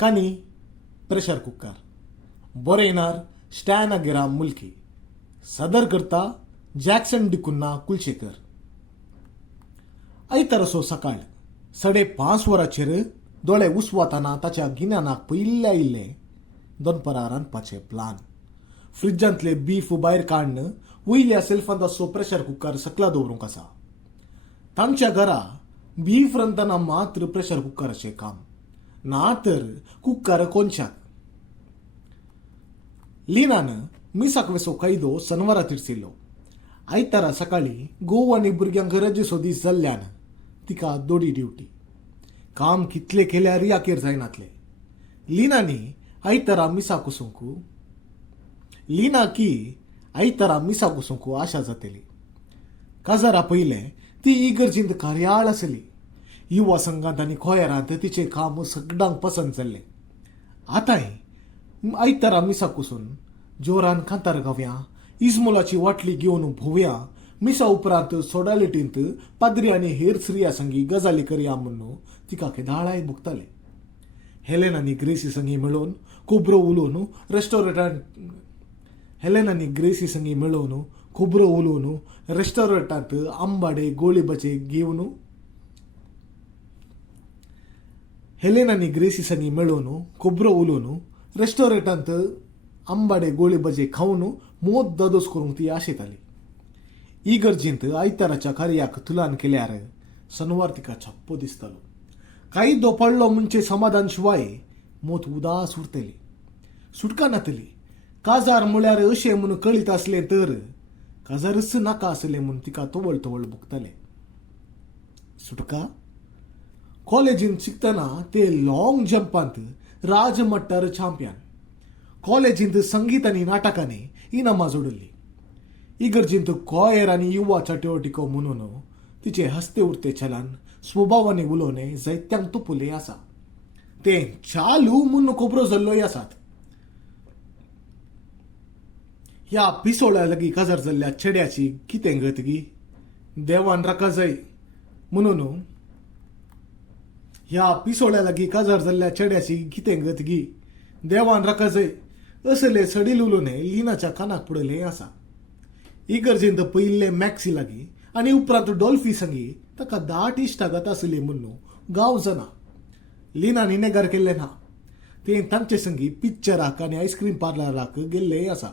Konkani pressure cooker बरयणार Stan अगेरा मुल्की सादर करता जॅक्सन कुलशेकर. आयतारसो सकाळ 5:30 वरांचेर दोळे उसवाताना ताच्या गिन्यानाक पयल्या इल्ले दनपरां रांदपाचे प्लान. फ्रिजांतले बीफ भायर काडन वयल्या सेल्फांत असो प्रेशर कुकर सकला दवरूंक आसा. तांच्या घरा बीफ रांदतना मात्र प्रेशर कुकराचें काम ना तर कुकर कोनशाक. लिनान मिसाक वेसो कायदो सनवारा तिडसिल्लो. आयतारा सकाळी घोव आनी भुरग्यांक रजेचो दीस जाल्ल्यान तिका दोडी ड्युटी. काम कितले केल्यार याकेर जायनातले. लिना की आयतारा मिसा कुसूंक आशा जातली. काजारा पयले ती इगर्जींत कार्याळ आसली. युवा संघांत आनी खोयरांत तिचें काम सगळ्यांक पसंत जाल्लें. आतांय आयतारा मिसा कुसून जोरान कांतार गावया, इस्मोलाची वाटली घेवन भोवया, मिसा उपरांत सोडालिटींत पाद्री आनी हेर स्त्रिया संगी गजाली करया म्हणून तिका केदाळाय भुगताले. हेलेन आनी ग्रेसी संगी मेळून खोबरो उलोवन रेस्टॉरंटांत आंबाडे गोळीबाजे घेवन आंबाडे गोळीबाजे खावन मोद दोदोस करूंक ती आशेताली. इगर्जींत आयताराच्या कार्याक तुलान केल्यार सनवार तिका छप्पो दिसतालो. काही दोपळ्ळो म्हणजे समाधान शिवाय मोत उदास उरतली. सुटका नातली. काजार म्हळ्यार अशें म्हूण कळीत आसलें तर काजारच नाका आसलें म्हूण तिका तवळ तवळ भुगतालें. सुटका? कॉलेजींत शिकतना ते लॉंग जंपांत राजमट्टार चॅम्पियन. कॉलेजींत संगीत आनी नाटकांनी इनामां जोडली. इगर्जींत कॉयर आनी युवा चटवटिको म्हणून तिचे हस्ते उरते चलन स्वभावाने उलोवणे जायत्यांक तुपले आसा. ते चालू म्हूण खोबरो जाल्लोय आसात. ह्या पिसोळ्या लागीं काजार जाल्ल्या चेड्याची कितें गतगी देवान राखा जाय म्हणून ह्या पिसोळ्या लागीं काजार जाल्ल्या चेड्याची कितें गतगी देवान राखा जाय असले सडील उलोवणे लिनाच्या कानाक पडले आसा. इगर्जींत पयिल्ले मॅक्सी लागीं आनी उपरांत डॉल्फी संगी ताका दाट इश्टागत आसली म्हणून गांव जाना. लिना निनेगार केल्ले ना. ते तांचे संगी पिक्चराक आनी आयस्क्रीम पार्लराक गेल्ले आसा.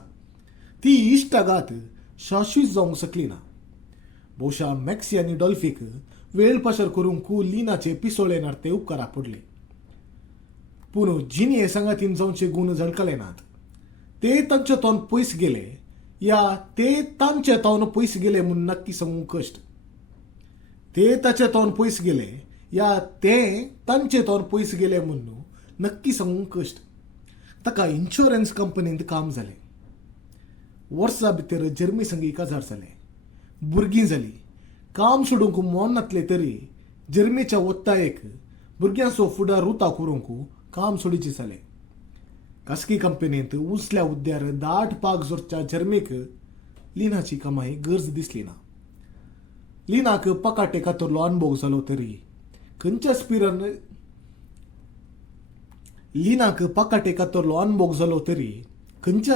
ती इश्टागात शाश्वीत जावंक शकली ना. भोवशा मॅक्सी आनी डॉल्फीक वेळ पाशर करूंक लिनाचे पिसोळे नार्ते उपकाराक पडले. पूण जिने संगातीन जावचे गुण झळकले नात. ते तांचे तोंड पयस गेले या ते तांचे तोंड पयस गेले म्हूण नक्की सांगूंक कश्ट. ते ताचे तोंड पयस गेले या ते तांचे तोंड पयस गेले म्हणून नक्की सांगूंक कश्ट. ताका इन्शुरन्स कंपनींत काम जालें. वर्सां भितर जर्मी संगी काजार जाले. भुरगीं जाली. काम सोडूंक मोन नातले तरी जर्मेच्या वत्तायेक भुरग्यांचो फुडार रुता करूंक काम सोडीचे जाले. खासगी कंपनींत उंचल्या हुद्द्यार दाट पाग जोडच्या जर्मेक लिनाची कमाई गरज दिसली ना. लिनाक पकाटे कातरलो अनुभव जालो तरी खंयच्या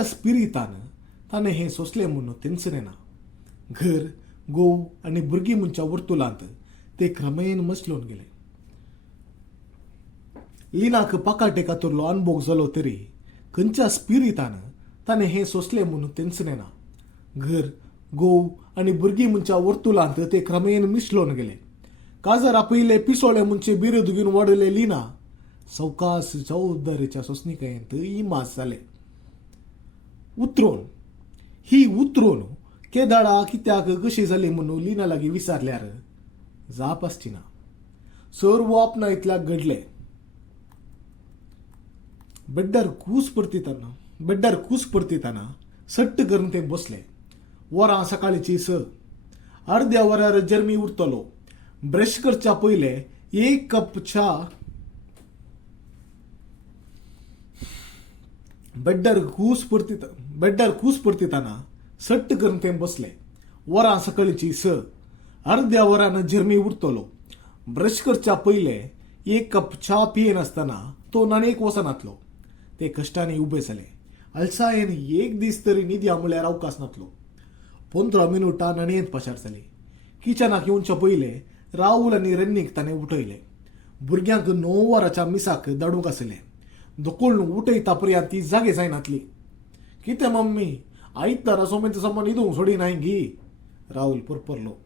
स्पिरितान ताणें हें सोंसलें म्हणून तेंचलें ना. घर, गोव आनी भुरगीं म्हणच्या वर्तुलांत ते क्रमेन मसलून गेले. लिनाक पकाटे कातरलो अनुभव जालो तरी खंयच्या स्पिरितान ताणें हें सोंसलें म्हणून तेंचलें ना. घर, गोव आनी भुरगीं म्हणच्या वर्तुलांत ते क्रमेन मिसळून गेले. काजार आपयले पिसोळे म्हणचे बिरुद घेवन वाडले लिना सवकास जबाबदारीच्या सोंसणिकायेंत इमास जाले. उतरून केदाळा कित्याक कशी जाली म्हणून लिना लागीं विचारल्यार जाप आसची ना. सर्व आपणा इतल्याक घडले. बेड्डार कूस परतिताना सट्ट करून ते बसले. वरां सकाळीची 6. अर्द्या वरार जर्मी उरतलो. ब्रश करच्या पयले एक कप च्या बेड्डार कूस परतिताना सट्ट करून ते बसले. वरां सकाळीची 6. अर्द्या वरान जर्मी उरतलो. ब्रश करच्या पयले एक कप च्या पियेन आसतना तो नाणेक वसनातलो. ते कष्टाने उभे जाले. अळसायेन एक दीस तरी निद्या म्हळ्यार अवकाश नातलो. 15 मिनिटां नणयेंत पसार जाली. किचनाक येवच्या पयले राहुल आनी रन्नीक ताणें उठयले. भुरग्यांक 9 वरांच्या मिसाक धाडूंक आसले. धुकूळून उठयता पर्यंत ती जागे जायनातली. कितें मम्मी, आयतारा सोमेंत सामान इदूंक सोडी नाय गी, राहुल परपरलो.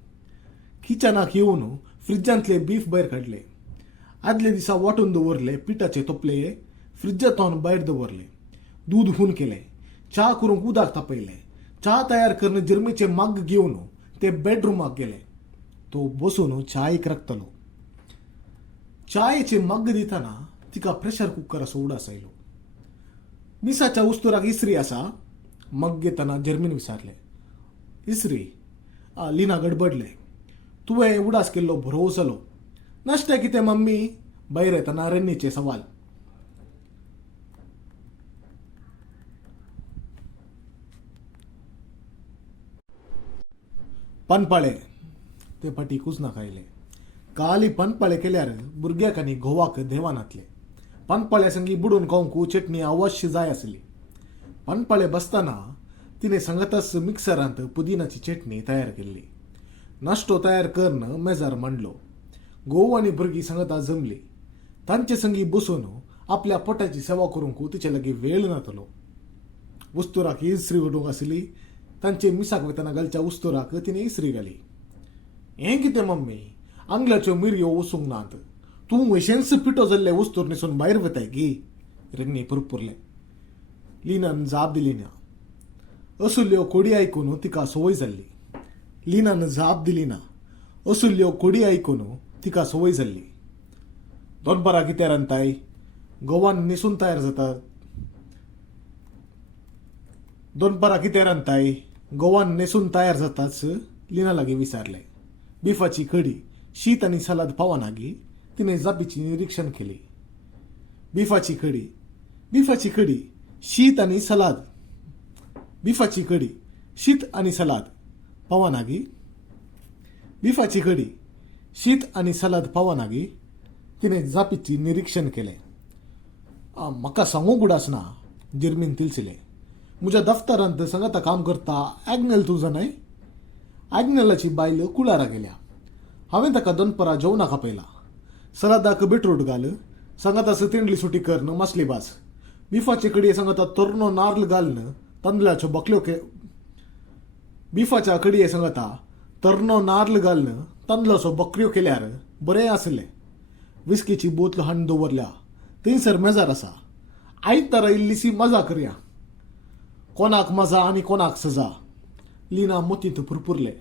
किचनाक येवन फ्रिजांतले बीफ भायर काडले. आदले दिसा वांटून दवरले पिठाचे तोपले फ्रिजांतून भायर दवरले. दूद हून केले. च्या करूंक उदक तापयले. च्या तयार करून जर्मीचे मग घेवन ते बेडरूमाक गेले. तो बसून चायेक रखतलो. चायेचे मग दिताना तिका प्रेशर कुकराचो उडास आयलो. मिसाच्या उस्तुराक इस्त्री आसा? मग घेताना जर्मीन विचारले. इस्त्री? लिना गडबडले. तुवें उडास केल्लो बरो जालो. नाश्ता कितें मम्मी? भायर येताना रन्नीचे सवाल. पनपाळे ते फाटी कुजनाक आयले. काली पनपाळे केल्यार भुरग्याक आनी घोवाक देवानातले. पनपाळे संगी बुडून खावंक चटणी अवश्य जाय आसली. पनपाळे बसताना तिने सांगताच मिक्सरांत पुदिनाची चटणी तयार केल्ली. नाश्तो तयार करून मेजार मांडलो. घोव आनी भुरगीं सांगता जमली. तांचे संगी बसून आपल्या पोटाची सेवा करूंक तिचे लागीं वेळ नातलो. उस्तुराक इस्त्री घडोवंक आसली. तांचे मिसाक वतना घालच्या उस्तुराक तिने इस्त्री घाली. हें कितें मम्मी, आंगल्याच्यो मिरयो वसूंक नात. तूं वयशेंच पिठो जाल्ले उस्तूर न्हेसून भायर वताय गी, रन्नी पुरपुरले. लिनान जाप दिली ना. असुल्ल्यो कोडी आयकून तिका संवय जाल्ली. लिनान जाप दिली ना. असुल्ल्यो कोडी आयकून तिका संवय जाल्ली. दोनपरां कितें रांदताय? गोवान न्हेसून तयार जातात. दोनपरां कितें रांदताय? गोवान न्हेसून तयार जाताच लिना लागीं विचारले. बिफाची कडी, शीत आनी सलाद पावनागी तिने जापीची निरीक्षण केली. बिफाची कडी, बिफाची कडी, शीत आनी सलाद. बिफाची कडी, शीत आनी सलाद पावनागी. बिफाची कडी, शीत आनी सलाद पावनागी तिने जापीची निरीक्षण केले. म्हाका सांगूंक उडास ना, जर्मीन तिलसिले. म्हज्या दफ्तरांत सांगाता काम करता ॲग्नेल तूं जाणाय? ॲग्नेलाची बायल कुळारा गेल्या. हांवें ताका दनपरां जेवणाक आपयला. सलादाक बीटरूट घाल, सांगाताच तिंडली सुटी करन मासली भाज. बिफाचे कडये सांगाता तरनो नारळ घालन तांदळाच्यो बकल्यो बिफाच्या कडये सांगाता तरनो नारळ घालन तांदळाच्यो बकऱ्यो केल्यार बरें आसलें. विस्कीची बोतल हाडून दवरल्या. थंयसर मेजार आसा. आयतारा इल्लीशी मजा करया. कोणाक मजा आनी कोणाक सजा. लिना मोतींत पुरपुरले.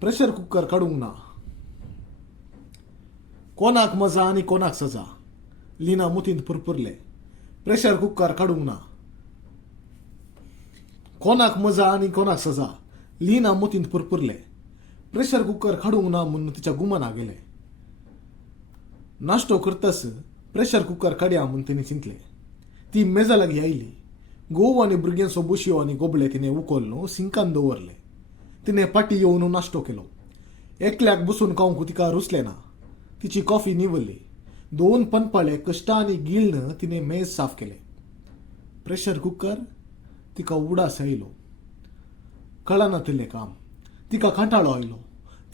प्रेशर कुकर काडूंक ना. कोणाक मजा आनी कोणाक सजा. लिना मोतींत पुरपुरले. प्रेशर कुकर काडूंक ना. कोणाक मजा आनी कोणाक सजा. लिना मोतींत पुरपुरले. प्रेशर कुकर काडूंक ना म्हूण तिच्या गुमाना गेले. नाश्तो करतास प्रेशर कुकर काडया म्हूण तिने चिंतले. ती मेजा लागीं आयली. घोव आनी भुरग्यांचो बुशयो आनी गोबळे तिने उखलून सिंकान दवरले. तिने पाटी येवन नाश्तो केलो. एकल्याक बसून खावंक तिका रुचलें ना. तिची कॉफी निवळली. 2 पनपाळे कश्टांनी गिळन तिने मेज साफ केले. प्रेशर कुकर तिका उडास आयलो. कळना तिलें काम. तिका कांटाळो आयलो.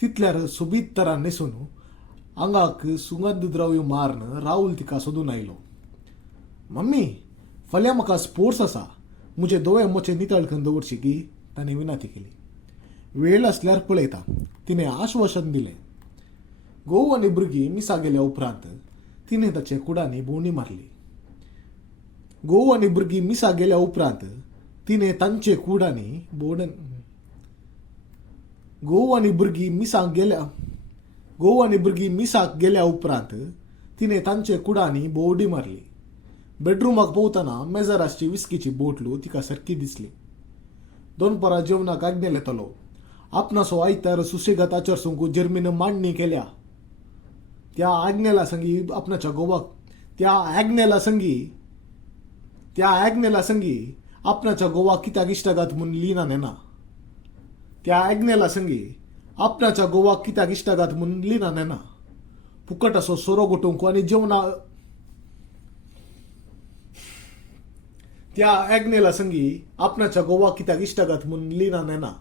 तितल्यार सोबीत तरां न्हेसून आंगाक सुगंध द्रव्य मारन राहुल तिका सोदून आयलो. मम्मी, फाल्यां म्हाका स्पोर्ट्स आसा. म्हजे दोळे मोचे नितळ करून दवरशी गी, ताणें विनंती केली. वेळ आसल्यार पळयता, तिने आश्वासन दिलें. घोव आनी भुरगीं मिसा गेल्या उपरांत तिने ताचे कुडांनी भोंवडी मारली. घोव आनी भुरगीं मिसा गेल्या उपरांत तिने तांचे कुडांनी घोव आनी भुरगीं मिसाक गेल्या उपरांत तिने तांचे कुडांनी भोंवडी मारली. बेडरूमाक भोंवतना मेजाराची विस्कीची बोटलू तिका सारकी दिसली. दोनपरां जेवणाक आग्नेल येतलो. आपणाचो आयतार सुशेगाद आचरसूंक जर्मीन मांडणी केल्या. त्या आग्नेला संगी आपणाच्या गोवाक त्या आग्नेला संगी आपणाच्या गोवाक कित्याक इश्टागात म्हूण लिना नेना. त्या आग्नेला संगी आपणाच्या गोवाक कित्याक इश्टागात म्हूण लिना नेना. फुकट असो सोरो गोटूंक आनी जेवणा त्या ॲग्नेला संगी आपणाच्या गोवा कित्याक इश्टागत म्हणून लिना नेना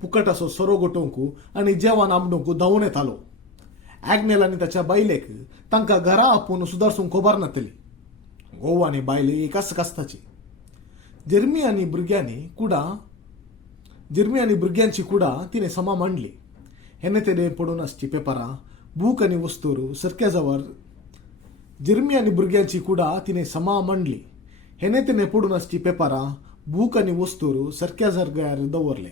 फुकट असो सरो गोटोवंकू आनी जेवण आमडोवंकू धांवून येतालो. ॲग्नेल आनी ताच्या बायलेक तांकां घरा आपून सुदारसूंक खबर नातली. घोव आनी बायले एकाच कास्ताची. जर्मी आनी भुरग्यांची कुडां तिणें समा मांडली. हेने तेने पडून आसची पेपरां बूक आनी वस्तूर सारक्या जावार जर्मी आनी भुरग्यांची कुडां तिणें समा मांडली. हेने तेने पडून आसची पेपरां बूक आनी वस्तूर सारक्या जाग्यार दवरले.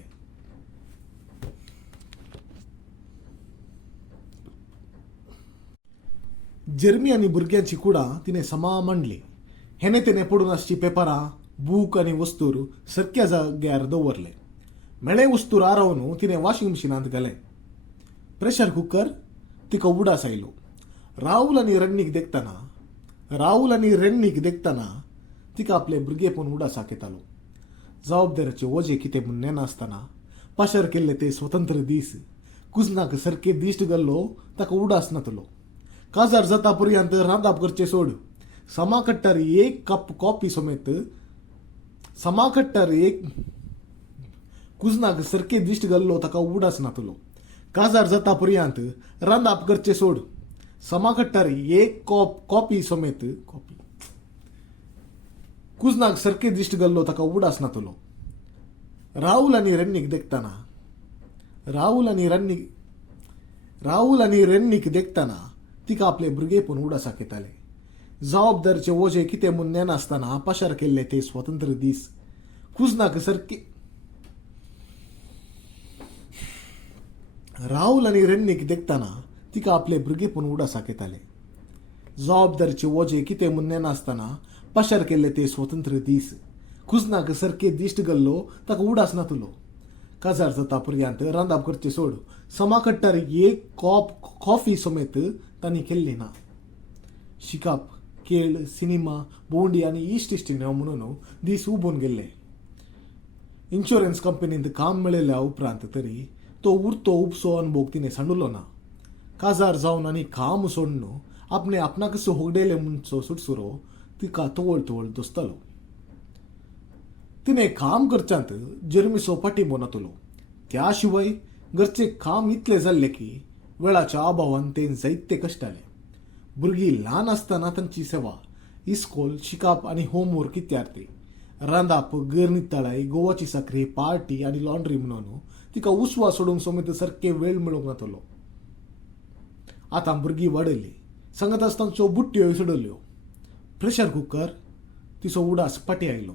जर्मी आनी भुरग्यांची कुडां तिणें समा मांडली. हेने तेने पडून आसची पेपरां बूक आनी वस्तूर सारक्या जाग्यार दवरले. मेळे वस्तूर आरवन तिणें वॉशिंग मशिनांत घालें. प्रेशर कुकर तिका उडास आयलो. राहुल आनी रेन्नीक देखताना तिका आपले भुरगेपण उडासाक येतालो. जबाबदारीचे वजे कितें म्हूण नेनासतना पाशार केल्ले ते स्वतंत्र दीस कुजनाक सारके दिश्ट घाल्लो ताका उडास नातलो. काजार जाता पर्यंत रांदप करचें सोड. समा कट्टार एक कप कॉफी समेत कुजनाक सारके दिश्ट घाल्लो ताका उडास नातलो. काजार जाता पर्यंत रांदप करचें सोड. समा कट्टार एक कप कॉफी समेत कुजनाक सारके दिश्ट घाल्लो ताका उडास नातलो. राहुल आनी रेन्नीक देखताना तिका आपले भुरगेपण उडासाक येताले. जबाबदारीचे वजे कितें म्हूण नेनासतना पाशार केल्ले ते स्वतंत्र दीस कुजनाक सारके राहुल आनी रेन्नीक देखताना तिका आपले भुरगेपण उडासाक येताले. जबाबदारीचे वजे कितें म्हूण नेनासतना पाशार केल्ले ते स्वतंत्र दीस कुजनाक सारके दिश्ट घाल्लो ताका उडास नातलो. काजार जाता पर्यंत रांदप करचें सोड. समा कट्टार एक कप कॉफी समेत तांणी केल्ली ना. शिकप, खेळ, सिनेमा, भोंवडी आनी इश्ट म्हणून दीस उबून गेल्ले. इन्शुरन्स कंपनींत काम मेळयल्या उपरांत तरी तो उरतो उपसो अनुभव तिणें सांडलो ना. काजार जावन आनी काम सोडून आपणे आपणाकच होगडेले म्हणचो सुटसुरो तिका तवळ दोसतालो. तिणें काम करच्यांत जर्मीचो पाठिंबो नातलो. त्या शिवाय घरचे काम इतले जाल्ले की वेळाच्या अभावान तें जायते कश्टाले. भुरगीं ल्हान आसतना तांची सेवा, इस्कोल, शिकप आनी होमवर्क इत्यादी, रांदप, घर नितळाय, गोवाची साखरी, पार्टी आनी लॉन्ड्री म्हणून तिका उसवा सोडूंक समेत सारके वेळ मेळूंक नातलो. आतां भुरगीं वाडयली, सांगत आसतांच्यो बुट्ट्यो सडल्यो. प्रेशर कुकर तिचो उडास पाटी आयलो.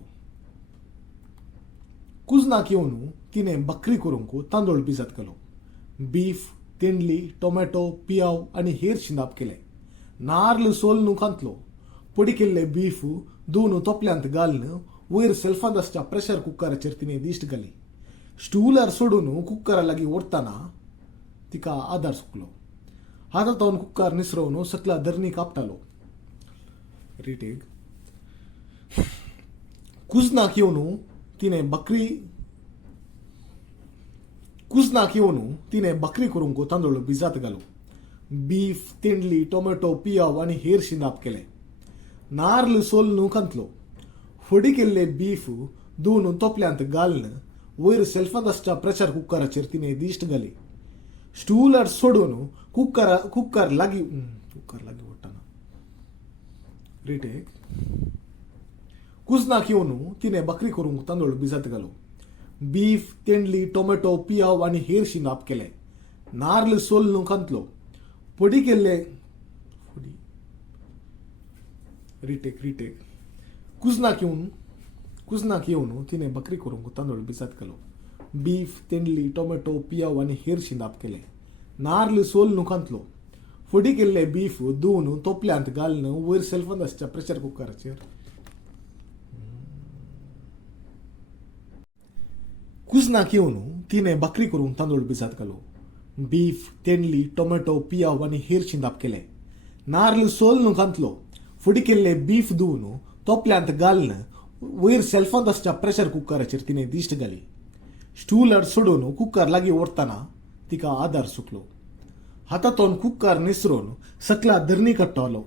कुजनाक येवन तिणें बकरी करूंक तांदूळ भिजत घालो. बीफ, तेंडली, टोमॅटो, पियाव आनी हेर शिंदाप केले. नारळ सोलून कांतलो. पडी केल्ले बीफ धुवन तोपल्यांत घालून वयर सेल्फांत आसच्या प्रेशर कुकराचेर तिणें दिश्ट घाली. स्टूलार सोडून कुकरा लागीं ओडटाना तिका आदार सुकलो. हातांतल्यान कुकर निसरवन सकला धरणी कापतालो. रिटेक. कुजनाक येवन तिणें बकरी करूंक तांदूळ भिजत घालो. बीफ, तेंडली, टोमॅटो, पियाव आनी हेर शिंदाप केले. नारळ सोलून कांतलो. फडी केल्ले बीफ धुवन तोपल्यांत घालून वयर सेल्फांत आसच्या प्रेशर कुकराचेर तिणें दिश्ट घाली. स्टूलार सोडून कुकर लागीं ओडटाना. रिटेक. कुजनाक येवन तिणें बकरी करूंक तांदूळ भिजत घालो. बीफ, तेंडली, टोमॅटो, पियाव आनी हेर शिंदाप केले. नारळ सोलून कांतलो. पडी केल्ले रिटेक. कुजनाक येवन तिणें बकरी करूंक तांदूळ भिजत घालो. बीफ, तेंडली, टोमॅटो, पियाव आनी हेर शिंदाप केले. नारळ सोलून कांतलो. फडी केल्ले बीफ धुवन तोपल्यांत घालून वयर सेल्फांत आसच्या प्रेशर कुकराचेर कुजनाक येवन तिणें बकरी करूंक तांदूळ भिजत घालो. बीफ, तेंडली, टोमॅटो, पियाव आनी हेर शिंदाप केले. नारळ सोलून कांतलो. फडी केल्ले बीफ धुवन तोपल्यांत घालून वयर सेल्फांत आसच्या प्रेशर कुकराचेर तिणें दिश्ट घाली. स्टूलार सोडून कुकर लागीं ओडटाना तिका आदार सुकलो. हातांतल्यान कुकर निसरून सकला धरणी काडटालो.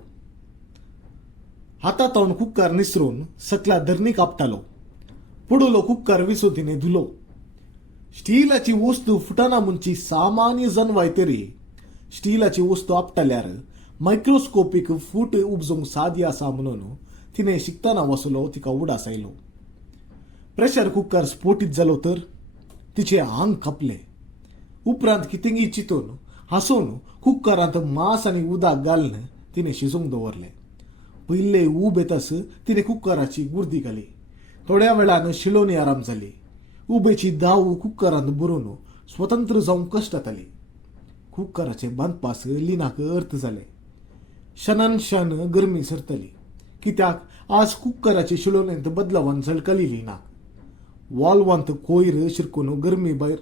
हातातावन कुक्कार निसरून सकला धरणी कापटालो. पुडलो कुक्कार विसोतीने धुलो. स्टीलाची वस्तू फुटाना मुंची सामान्य जनवाय तरी स्टीलाची वस्तू आपटल्यार मायक्रोस्कोपिक फूट उपजोंक सादी आसा म्हणून तिने शिकताना वसलो तिका उडास आयलो. प्रेशर कुकर स्फोटीत जालो तर तिचे आंग कापले. उपरांत कितेंगी चिंतून हांसून कुक्करांत मांस आनी उदक घालन तिने शिजोवंक दवरले. पयले उब येतास तिने कुक्कराची गुर्दी घाली. थोड्या वेळान शिलोनी आराम जाली. उबेची दाव कुक्करांत भरून स्वतंत्र जावंक कश्ट जाताली. कुक्कराचे बांदपास लिनाक अर्थ जाले. क्षणान क्षण गरमी सरतली. कित्याक आज कुक्कराचे शिलोनेंत बदलावन झळकली लिनाक. वाल्वांत कोयर शिरकून गरमी भायर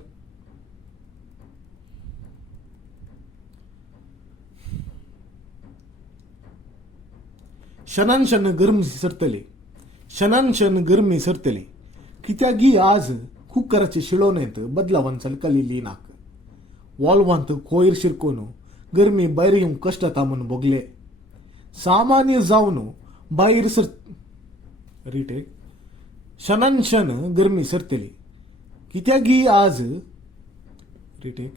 क्षणान क्षण गरमी सरतली. कित्याक आज कुक्कराचे शिलोनेंत बदलावन झळकली लिनाक. वाल्वांत कोयर शिरकून गरमी भायर येवंक कश्ट जाता म्हूण भोगले. सामान्य जावन भायर रिटेक क्षणान क्षण गरमी सरतली. कित्याक आज रिटेक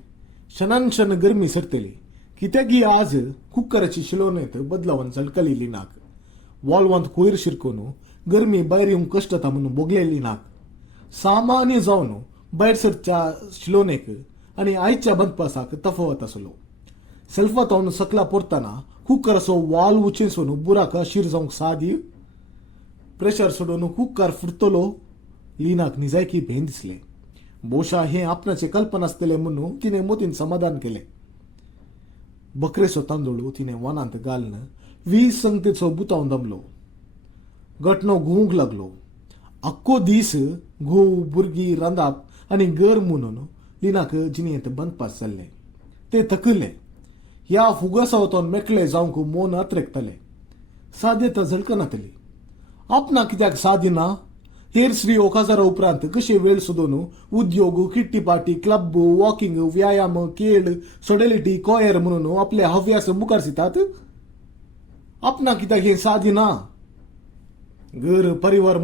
क्षणान क्षण गरमी सरतली. कित्याक आज कुक्कराची शिलोनेंत बदलावन झळकली लिनाक. वाल्वांत कोयर शिरकून गरमी भायर येवंक कश्ट जाता म्हूण भोगले लिनाक. सामान्य जावन भायर सरच्या शिलोनेक आनी आयच्या बंदपासाक तफावत आसलो. सल्फातावन सकला पोरतना कुक्कराचो वाल्व उंचेसून बुराक शीर जावंक सादी. प्रेशर सोडून कुक्कर फुटतलो लिनाक निजायकी भेन दिसले. बोशा हे आपणाचे कल्पना आसतले म्हणून तिने मोतीन समाधान केले. बकरेचो तांदूळ तिने वनांत घालन 20 संगतेचो बुताव दमलो. गटनो घुवंक लागलो. आख्खो दीस घोव भुरगीं रांदप आनी घर म्हणून लिनाक जिणेंत बंदपास जाल्ले. ते थकले. ह्या फुगसावतोन मेकळे जावंक मोन अत्रेकतले. साद्यता झळकनातली. आपणा कित्याक सादी ना? हेर श्री 1000 उपरांत कशे वेळ सोदून उद्योग, किट्टी पार्टी, क्लब, वॉकिंग, व्यायाम, खेळ, सोडेलिटी, कॉयर म्हणून आपले हव्यास मुखार सितात. आपणा कित्याक हे सादी ना? घर परिवार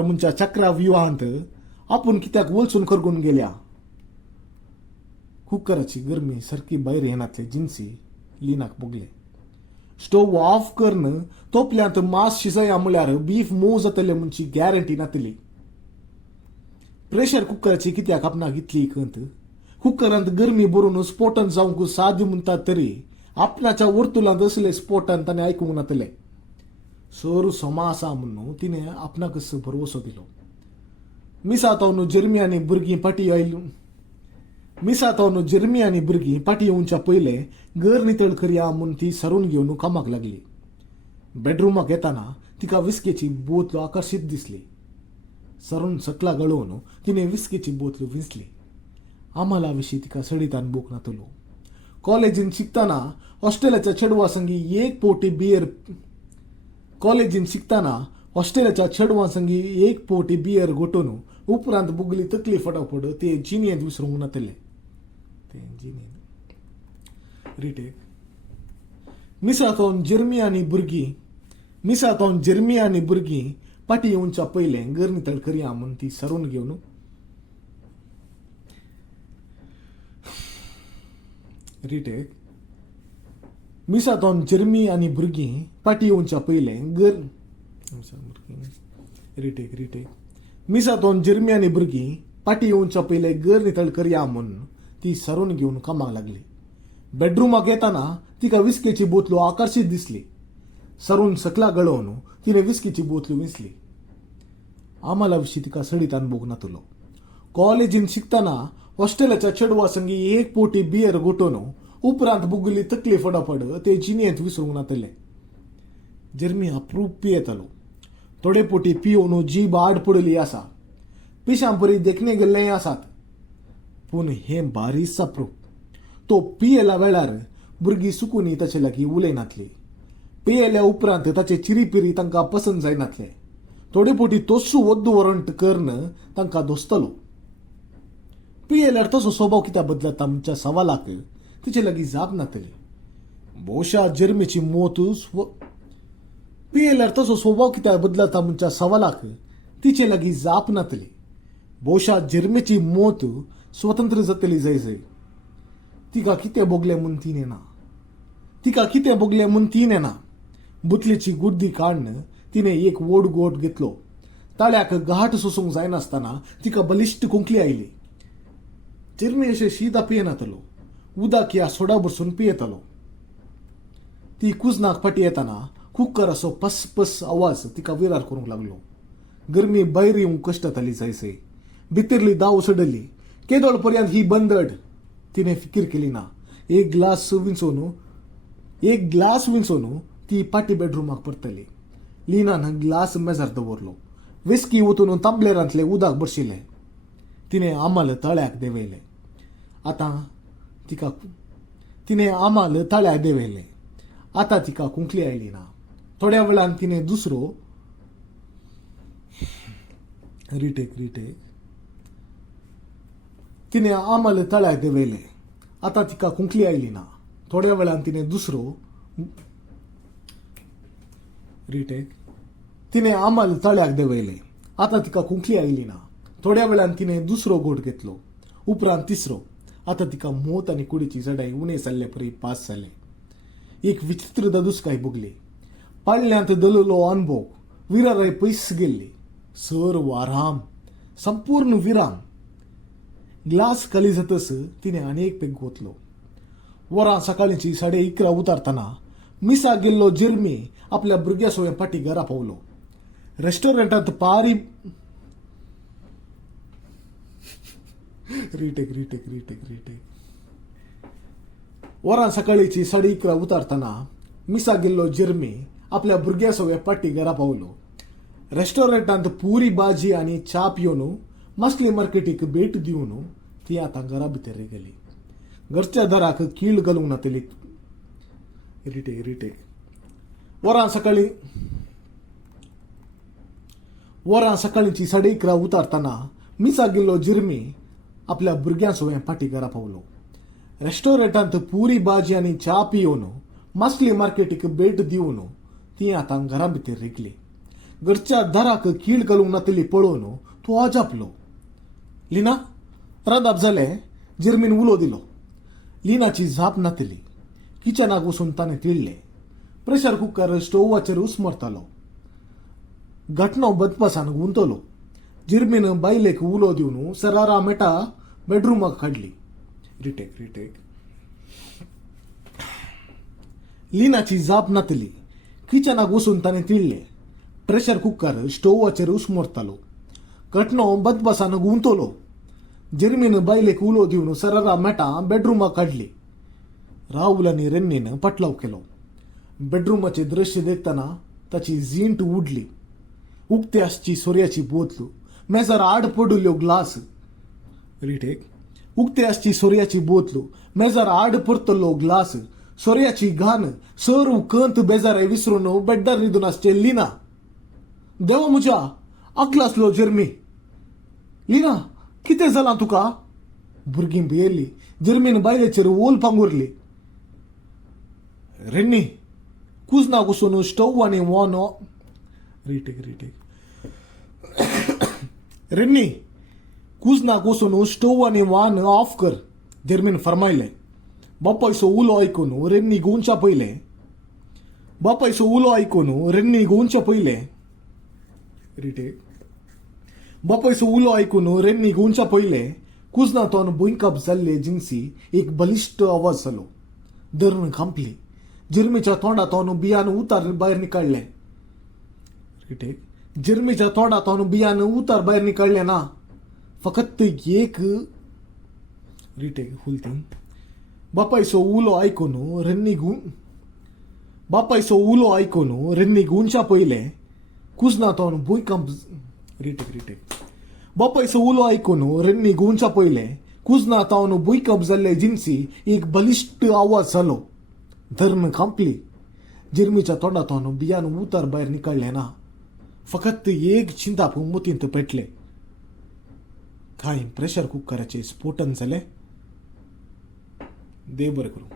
मुंच्या चक्रव्यूहांत आपूण कित्याक वळसून करगून गेल्या. कुक्कराची गरमी सारकी भायर येनातले जिन्सी लिनाक भोगले. स्टोव ऑफ करन तोपल्यांत मांस शिजया म्हळ्यार बीफ मोव जातले म्हणची गॅरंटी नातली. प्रेशर कुक्कराची कित्याक आपणाक इतली खंत? कुक्करांत गरमी भरून स्फोटन जावंक सादी म्हणटात तरी आपणाच्या वर्तुलांत असले स्फोटन ताणें आयकूंक नातले. सर सोमा आसा म्हणून तिने आपणाकच भरवसो दिलो. मिसातावन जर्मी आनी भुरगीं पाटी येवच्या पयले घर नितळ करया म्हूण ती सरून घेवन कामाक लागली. बेडरूमाक येताना तिका विस्केची बोतल आकर्शीत दिसली. सरून सकला गळोवन तिने विस्केची बोतल विंचली. आम्हाला विशीं तिका सडीतान बूक नातलो. कॉलेजीन शिकताना हॉस्टेलाच्या चेडवा संगी एक पोटी बियर घोटून उपरांत बुगली तकली फटाफट ते जिनेंत विसरूंक नातले. रिटेक मिसातावन जर्मी आनी भुरगीं पाटी येवच्या पयले घर नितळ करया म्हूण ती सरून घेवन रिटेक मिसातावन जर्मी आनी भुरगीं पाटी येवच्या पयले घर नितळ करया म्हूण ती सरून घेवन कामाक लागली. बेडरूमाक येताना तिका विस्केची बोतलो आकर्शीत दिसली. सरून सकला गळोवन तिने विस्केची बोतलो विंचली. आम्हाला विशीं तिका सडीतान बूक नातलो. कॉलेजीन शिकताना हॉस्टेलाच्या चेडवा संगी एक पोटी बियर घोटून उपरांत बुगली तकली फटाफट ते जिनेंत विसरूंक नातले. जर्मी अप्रूप पियेतालो. थोडे पोटी पिवून जीब आड पडली आसा. पिशांपरी देखणे गेल्ले आसात. पूण हे बारीस अप्रूप. तो पियेल्या वेळार भुरगीं सुकून ताचे लागीं उलयनातली. पियेल्या उपरांत ताचे चिरीपिरी तांकां पसंद जायनातले. थोडे पोटी तोस्सू वद्दू वरंट कर्ण तांकां दोस्तलो. पियेल्यार तसो स्वभाव कित्याक बदलता म्हणच्या सवालाक तिचे लागीं जाप नातली. भोवशा जर्मेची मोत पियेल्यार तसो स्वभाव कित्याक बदलता म्हणच्या सवालाक तिचे लागीं जाप नातली. भोवशा जर्मेची मोत स्वतंत्र जातली जय तिका कितें बोगले म्हूण ती नेना. तिका कितें बोगले म्हूण ती नेना. बुतलेची गुड्डी काडन तिने एक वोड गोट घेतलो. ताळ्याक घाट सोसूंक जायनासतना तिका बलिश्ट कुंकली आयली. जर्मे अशें शीत पियेनातलो. उदक ह्या सोडा भरसून पियेतालो. ती कुजनाक फाटी येताना कुक्कर असो पस पस आवाज तिका विरार करूंक लागलो. गरमी भायर येवंक कश्ट जाताली जायसय. भितरली दाव सडली. केदोळ पर्यंत ही बंदड. तिने फिकीर केली ना. एक ग्लास विंचोन ती पाटी बेडरूमाक परतली. लिनान ग्लास मेजार दवरलो. विस्की ओतून तांबलेरांतले उदक भरशिले. तिने आमाल ताळ्याक देंवयले. आता तिका कुंकली आयली ना. थोड्या वेळान तिने दुसरो तिने आमाल ताळ्याक देंवयले. आता तिका कुंकली आयली ना. थोड्या वेळान तिने आमाल ताळ्याक देंवयले. आता तिका कुंकली आयली ना. थोड्या वेळान तिने दुसरो गोट घेतलो. उपरांत तिसरो. आता तिका मोत आनी कुडीची चढाई उणे जाल्ले परी पास जाले. एक विचित्र ददुसकाय भोगली. पाळण्यांत दललो अनुभव विराराय पयस गेल्ली. सर्व आराम, संपूर्ण विराम. ग्लास खाली जातस तिने अनेक पेग ओतलो. वरां सकाळीची 11:30 उतारतना मिसा गेल्लो जर्मी आपल्या भुरग्या सोया फाटी घरा पावलो. रेस्टॉरंटांत पारी वरां सकाळीची 11:30 उतारतना मिसा गेल्लो जर्मी आपल्या भुरग्या सोया फाटी घरा पावलो. रेस्टॉरंटांत पुरी भाजी आनी च्या पिवन मसली मार्केटीक भेट दिवन ती आतां घरा भितर गेली. घरच्या दाराक कीळ घालूंक नातली. वरां सकाळीची 11:30 उतारतना मिसा गेल्लो जर्मी आपल्या भुरग्यां सोया फाटी घरा पावलो. रेस्टॉरंटांत पुरी भाजी आनी च्या पिवन मसली मार्केटीक भेट दिवन ती आतां घरा भितर रिगली. घरच्या दाराक कीळ घालूंक नातली पळोवन तो अजापलो. लिना, रांदप जालें? जर्मीन उलो दिलो. लिनाची जाप नातली. किचनाक वचून ताणें तिळ्ळें. Pressure cooker स्टोवाचेर उसमरतालो. घटनो बदपासान गुंतलो. जर्मीन बायलेक उलो दिवन सरारा मेटा बेडरूमाक काडली. लिनाची जाप नातली. किचनाक वचून ताणें तिळ्ळें. Pressure cooker स्टोवाचेर उसमरतालो. घटनो बदपासान गुंतलो. जर्मीन बायलेक उलो दिवन सरारा मेटा बेडरूमाक काडली. राहुल आनी रेन्नीन पटलाव केलो. बेडरूमाचे दृश्य देखतना ताची जींट उडली. उक्त्याची सोर्याची बोतल, मेजार आड पडिल्ल्यो ग्लास. उक्त्याची सोर्याची बोतल, मेजार आड परतल्लो ग्लास, सोर्याची घाण, सर्व कंत बेजारे विसरून बेड्डार न्हिदून आसचे लिना. देवा म्हज्या, आकलो आसलो जर्मी. लिना, कितें जालां तुका? भुरगीं भियेल्ली. जर्मीन बायलेचेर ओल पांगुरली. रेन्नी, कुजनाक वचून स्टोव आनी वॉन रेन्नी, कुजनाक वचून स्टोव आनी वान ऑफ कर. जर्मीन फरमायलें. बापायचो उलो आयकून रेन्नी गोंवच्या पयलें कुजनातोन भुंयकाप जाल्ले जिन्सी एक बलिश्ट आवाज जालो. धरण कांपली. जर्मीच्या तोंडातोन बियान उतार भायर निकाडलें ना. फकत एक बापायचो उलो आयकून रेन्नी गोंवच्या पयलें कुजनातोन भुंयकाप जाल्ले जिन्सी एक बलिश्ट आवाज जालो. धरण कांपली. जर्मीच्या तोंडातोन बियान उतार भायर निकाडलें ना. फकत एक चिंताप मोतींत पेटलें. काय प्रेशर कुकराचे स्फोटन जालें? देव बरें करूं.